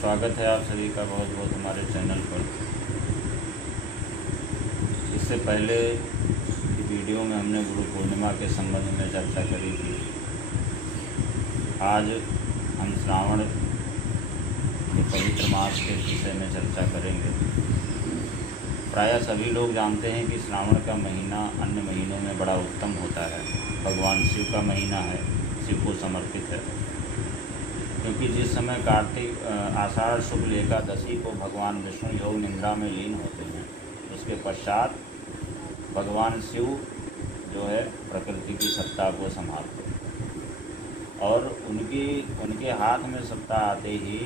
स्वागत है आप सभी का बहुत बहुत हमारे चैनल पर। इससे पहले की वीडियो में हमने गुरु पूर्णिमा के संबंध में चर्चा करी थी। आज हम श्रावण के पवित्र मास के विषय में चर्चा करेंगे। प्रायः सभी लोग जानते हैं कि श्रावण का महीना अन्य महीनों में बड़ा उत्तम होता है। भगवान शिव का महीना है, शिव को समर्पित है, क्योंकि जिस समय कार्तिक आषाढ़ शुक्ल एकादशी को भगवान विष्णु योग निद्रा में लीन होते हैं, उसके पश्चात भगवान शिव जो है प्रकृति की सत्ता को संभालते हैं और उनके हाथ में सत्ता आते ही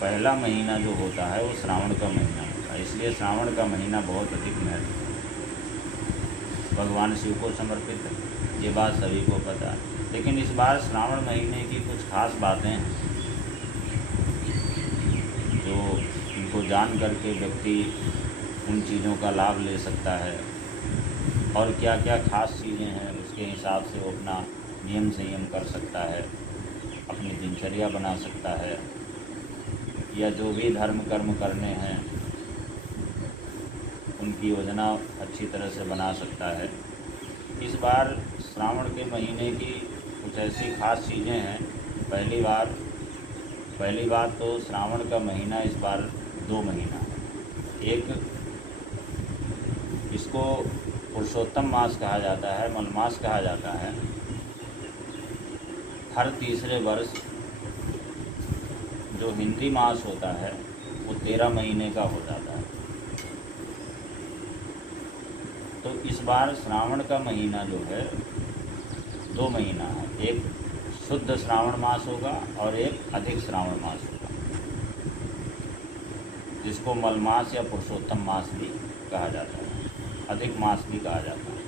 पहला महीना जो होता है वो श्रावण का महीना होता है। इसलिए श्रावण का महीना बहुत अधिक महत्व भगवान शिव को समर्पित है, ये बात सभी को पता है। लेकिन इस बार श्रावण महीने की कुछ खास बातें हैं जो इनको जान करके व्यक्ति उन चीज़ों का लाभ ले सकता है और क्या क्या खास चीज़ें हैं उसके हिसाब से वो अपना नियम संयम कर सकता है, अपनी दिनचर्या बना सकता है, या जो भी धर्म कर्म करने हैं उनकी योजना अच्छी तरह से बना सकता है। इस बार श्रावण के महीने की कुछ ऐसी खास चीज़ें हैं। पहली बात तो श्रावण का महीना इस बार 2 महीना है। एक इसको पुरुषोत्तम मास कहा जाता है, मलमास कहा जाता है। हर तीसरे वर्ष जो हिंदी मास होता है वो 13 महीने का हो जाता है। तो इस बार श्रावण का महीना जो है 2 महीना है। एक शुद्ध श्रावण मास होगा और एक अधिक श्रावण मास होगा, जिसको मलमास या पुरुषोत्तम मास भी कहा जाता है, अधिक मास भी कहा जाता है।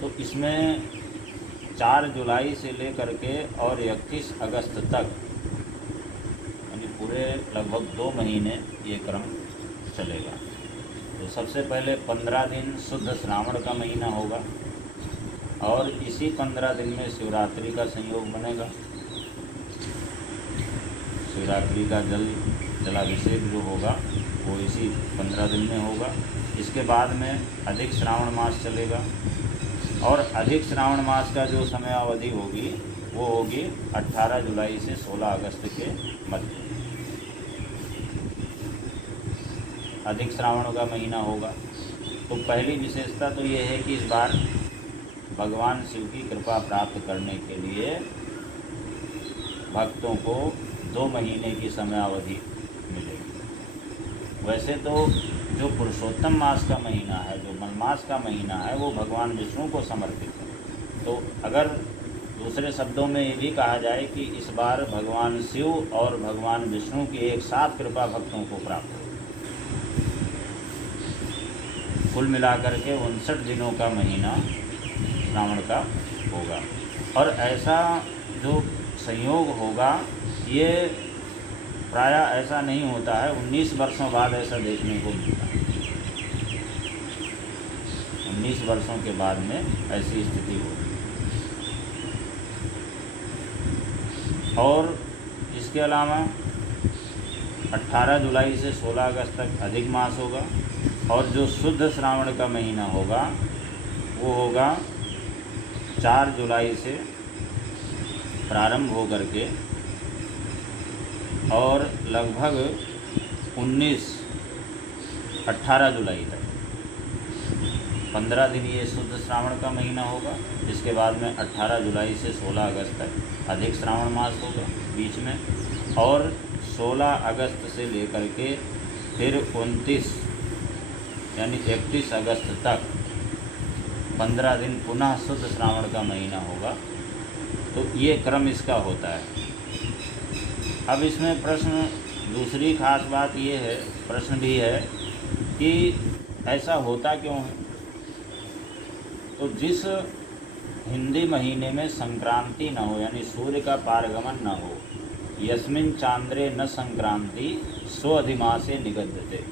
तो इसमें 4 जुलाई से लेकर के और 31 अगस्त तक यानी पूरे लगभग 2 महीने ये क्रम चलेगा। तो सबसे पहले 15 दिन शुद्ध श्रावण का महीना होगा और इसी 15 दिन में शिवरात्रि का संयोग बनेगा। शिवरात्रि का जलाभिषेक जो होगा वो इसी 15 दिन में होगा। इसके बाद में अधिक श्रावण मास चलेगा और अधिक श्रावण मास का जो समय अवधि होगी वो होगी 18 जुलाई से 16 अगस्त के मध्य। अधिक श्रावण का महीना होगा। तो पहली विशेषता तो ये है कि इस बार भगवान शिव की कृपा प्राप्त करने के लिए भक्तों को 2 महीने की समय अवधि मिलेगी। वैसे तो जो पुरुषोत्तम मास का महीना है, जो मलमास का महीना है, वो भगवान विष्णु को समर्पित है। तो अगर दूसरे शब्दों में ये भी कहा जाए कि इस बार भगवान शिव और भगवान विष्णु की एक साथ कृपा भक्तों को प्राप्त हो। कुल मिलाकर के 59 दिनों का महीना श्रावण का होगा और ऐसा जो संयोग होगा ये प्रायः ऐसा नहीं होता है। 19 वर्षों बाद ऐसा देखने को मिलता है। 19 वर्षों के बाद में ऐसी स्थिति होगी। और इसके अलावा 18 जुलाई से 16 अगस्त तक अधिक मास होगा और जो शुद्ध श्रावण का महीना होगा वो होगा 4 जुलाई से प्रारंभ हो करके और लगभग 18 जुलाई तक 15 दिन ये शुद्ध श्रावण का महीना होगा। इसके बाद में 18 जुलाई से 16 अगस्त तक अधिक श्रावण मास होगा बीच में, और 16 अगस्त से लेकर के फिर 29 यानी 31 अगस्त तक 15 दिन पुनः शुद्ध श्रावण का महीना होगा। तो ये क्रम इसका होता है। अब इसमें दूसरी खास बात ये है, प्रश्न भी है कि ऐसा होता क्यों है। तो जिस हिंदी महीने में संक्रांति न हो यानी सूर्य का पारगमन न हो, यस्मिन चांद्रे न संक्रांति सो अधिमासे निगद्यते,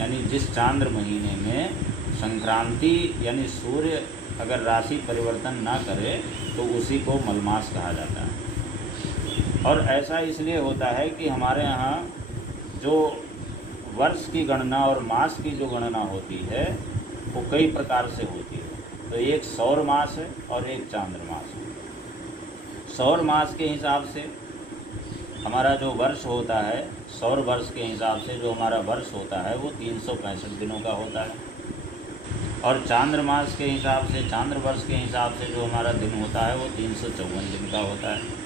यानी जिस चांद्र महीने में संक्रांति यानी सूर्य अगर राशि परिवर्तन ना करे तो उसी को मलमास कहा जाता है। और ऐसा इसलिए होता है कि हमारे यहाँ जो वर्ष की गणना और मास की जो गणना होती है वो कई प्रकार से होती है। तो एक सौर मास है और एक चांद्रमास है। सौर मास के हिसाब से हमारा जो वर्ष होता है, सौर वर्ष के हिसाब से जो हमारा वर्ष होता है वो 365 दिनों का होता है। और चांद्रमास के हिसाब से, चांद्र वर्ष के हिसाब से जो हमारा दिन होता है वो 354 दिन का होता है।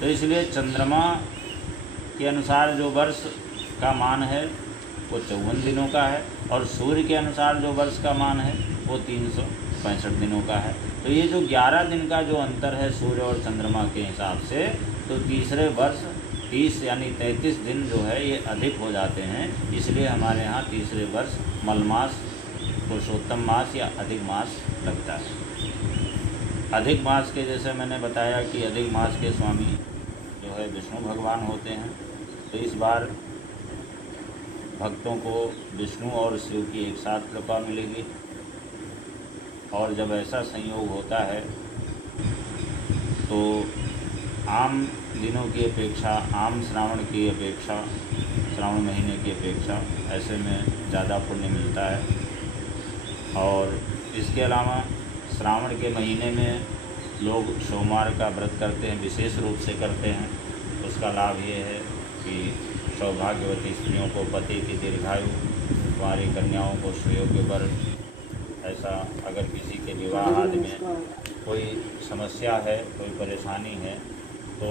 तो इसलिए चंद्रमा के अनुसार जो वर्ष का मान है वो 54 दिनों का है, और सूर्य के अनुसार जो वर्ष का मान है वो 365 दिनों का है। तो ये जो 11 दिन का जो अंतर है सूर्य और चंद्रमा के हिसाब से, तो तीसरे वर्ष 30 यानी 33 दिन जो है ये अधिक हो जाते हैं। इसलिए हमारे यहाँ तीसरे वर्ष मलमास, पुरुषोत्तम मास या अधिक मास लगता है। अधिक मास के जैसे मैंने बताया कि अधिक मास के स्वामी जो है विष्णु भगवान होते हैं। तो इस बार भक्तों को विष्णु और शिव की एक साथ कृपा मिलेगी। और जब ऐसा संयोग होता है तो आम दिनों की अपेक्षा, आम श्रावण की अपेक्षा, श्रावण महीने की अपेक्षा ऐसे में ज़्यादा पुण्य मिलता है। और इसके अलावा श्रावण के महीने में लोग सोमवार का व्रत करते हैं, विशेष रूप से करते हैं। उसका लाभ ये है कि सौभाग्यवती स्त्रियों को पति की दीर्घायु, कुंवारी कन्याओं को सुयोग्य वर, ऐसा अगर किसी के विवाह आदि में कोई समस्या है, कोई परेशानी है तो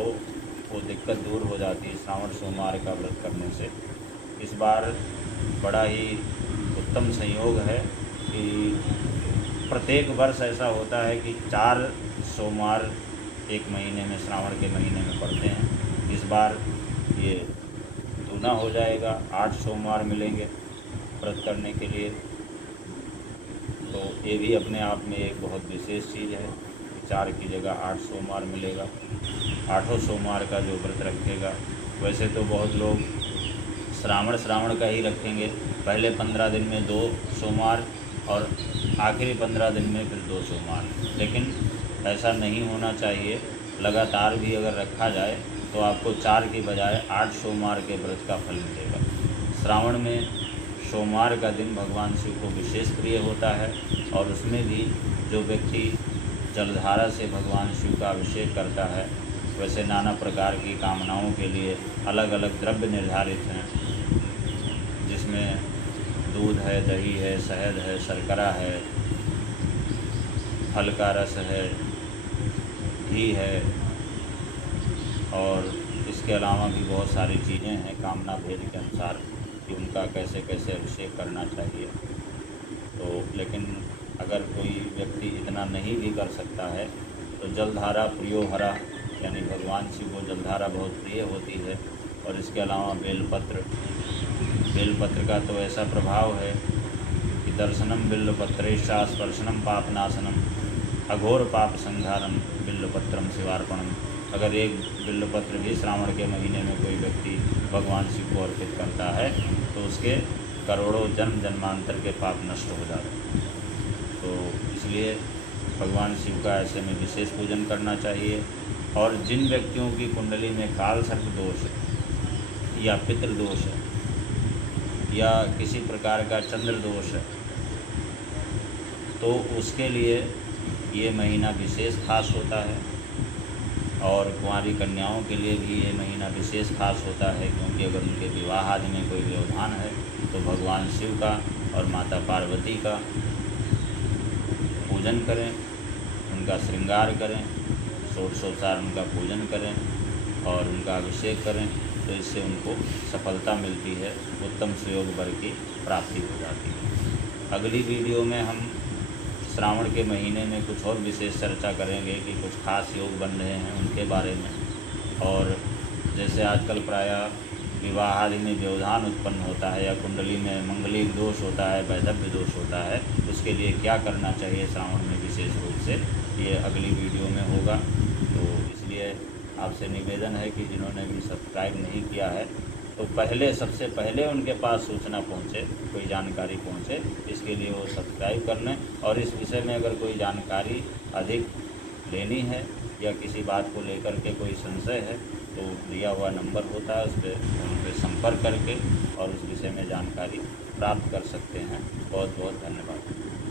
वो दिक्कत दूर हो जाती है श्रावण सोमवार का व्रत करने से। इस बार बड़ा ही उत्तम संयोग है कि प्रत्येक वर्ष ऐसा होता है कि 4 सोमवार एक महीने में, श्रावण के महीने में पड़ते हैं। इस बार ये दूना हो जाएगा, 8 सोमवार मिलेंगे व्रत करने के लिए। तो ये भी अपने आप में एक बहुत विशेष चीज़ है कि 4 की जगह 8 सोमवार मिलेगा। 8 सोमवार का जो व्रत रखेगा, वैसे तो बहुत लोग श्रावण का ही रखेंगे, पहले 15 दिन में 2 सोमवार और आखिरी 15 दिन में फिर 2 सोमवार, लेकिन ऐसा नहीं होना चाहिए। लगातार भी अगर रखा जाए तो आपको 4 की बजाय 8 सोमवार के व्रत का फल मिलेगा। श्रावण में सोमवार का दिन भगवान शिव को विशेष प्रिय होता है, और उसमें भी जो व्यक्ति जलधारा से भगवान शिव का अभिषेक करता है, वैसे नाना प्रकार की कामनाओं के लिए अलग अलग द्रव्य निर्धारित हैं, जिसमें दूध है, दही है, शहद है, शर्करा है, फल का रस है, घी है, और इसके अलावा भी बहुत सारी चीज़ें हैं कामना भेद के अनुसार कि उनका कैसे कैसे अभिषेक करना चाहिए। तो लेकिन अगर कोई व्यक्ति इतना नहीं भी कर सकता है तो जलधारा प्रियो हरा, यानी भगवान शिव को जलधारा बहुत प्रिय होती है। और इसके अलावा बेलपत्र का तो ऐसा प्रभाव है कि दर्शनम बिल्वपत्रेशा स्पर्शनम पापनाशनम अघोर पाप संहारम बिल्वपत्रम शिवार्पणम। अगर एक बिल्वपत्र भी श्रावण के महीने में कोई व्यक्ति भगवान शिव को अर्पित करता है तो उसके करोड़ों जन्म जन्मांतर के पाप नष्ट हो जाते हैं। तो इसलिए भगवान शिव का ऐसे में विशेष पूजन करना चाहिए। और जिन व्यक्तियों की कुंडली में काल सर्प दोष है या पितृदोष है या किसी प्रकार का चंद्र दोष है, तो उसके लिए ये महीना विशेष खास होता है। और कुंवारी कन्याओं के लिए भी ये महीना विशेष खास होता है, क्योंकि अगर उनके विवाह आदि में कोई व्यवधान है तो भगवान शिव का और माता पार्वती का पूजन करें, उनका श्रृंगार करें, षोडशोपचार उनका पूजन करें और उनका अभिषेक करें, तो इससे उनको सफलता मिलती है, उत्तम सुयोग वर की प्राप्ति हो जाती है। अगली वीडियो में हम श्रावण के महीने में कुछ और विशेष चर्चा करेंगे कि कुछ खास योग बन रहे हैं उनके बारे में। और जैसे आजकल प्रायः विवाह आदि में व्यवधान उत्पन्न होता है या कुंडली में मंगलिक दोष होता है, वैधव्य दोष होता है, उसके लिए क्या करना चाहिए श्रावण में विशेष रूप से, ये अगली वीडियो में होगा। तो इसलिए आपसे निवेदन है कि जिन्होंने भी सब्सक्राइब नहीं किया है तो सबसे पहले उनके पास सूचना पहुंचे, कोई जानकारी पहुंचे, इसके लिए वो सब्सक्राइब कर लें। और इस विषय में अगर कोई जानकारी अधिक लेनी है या किसी बात को लेकर के कोई संशय है तो दिया हुआ नंबर होता है, उस पर उन पर संपर्क करके और उस विषय में जानकारी प्राप्त कर सकते हैं। बहुत बहुत धन्यवाद।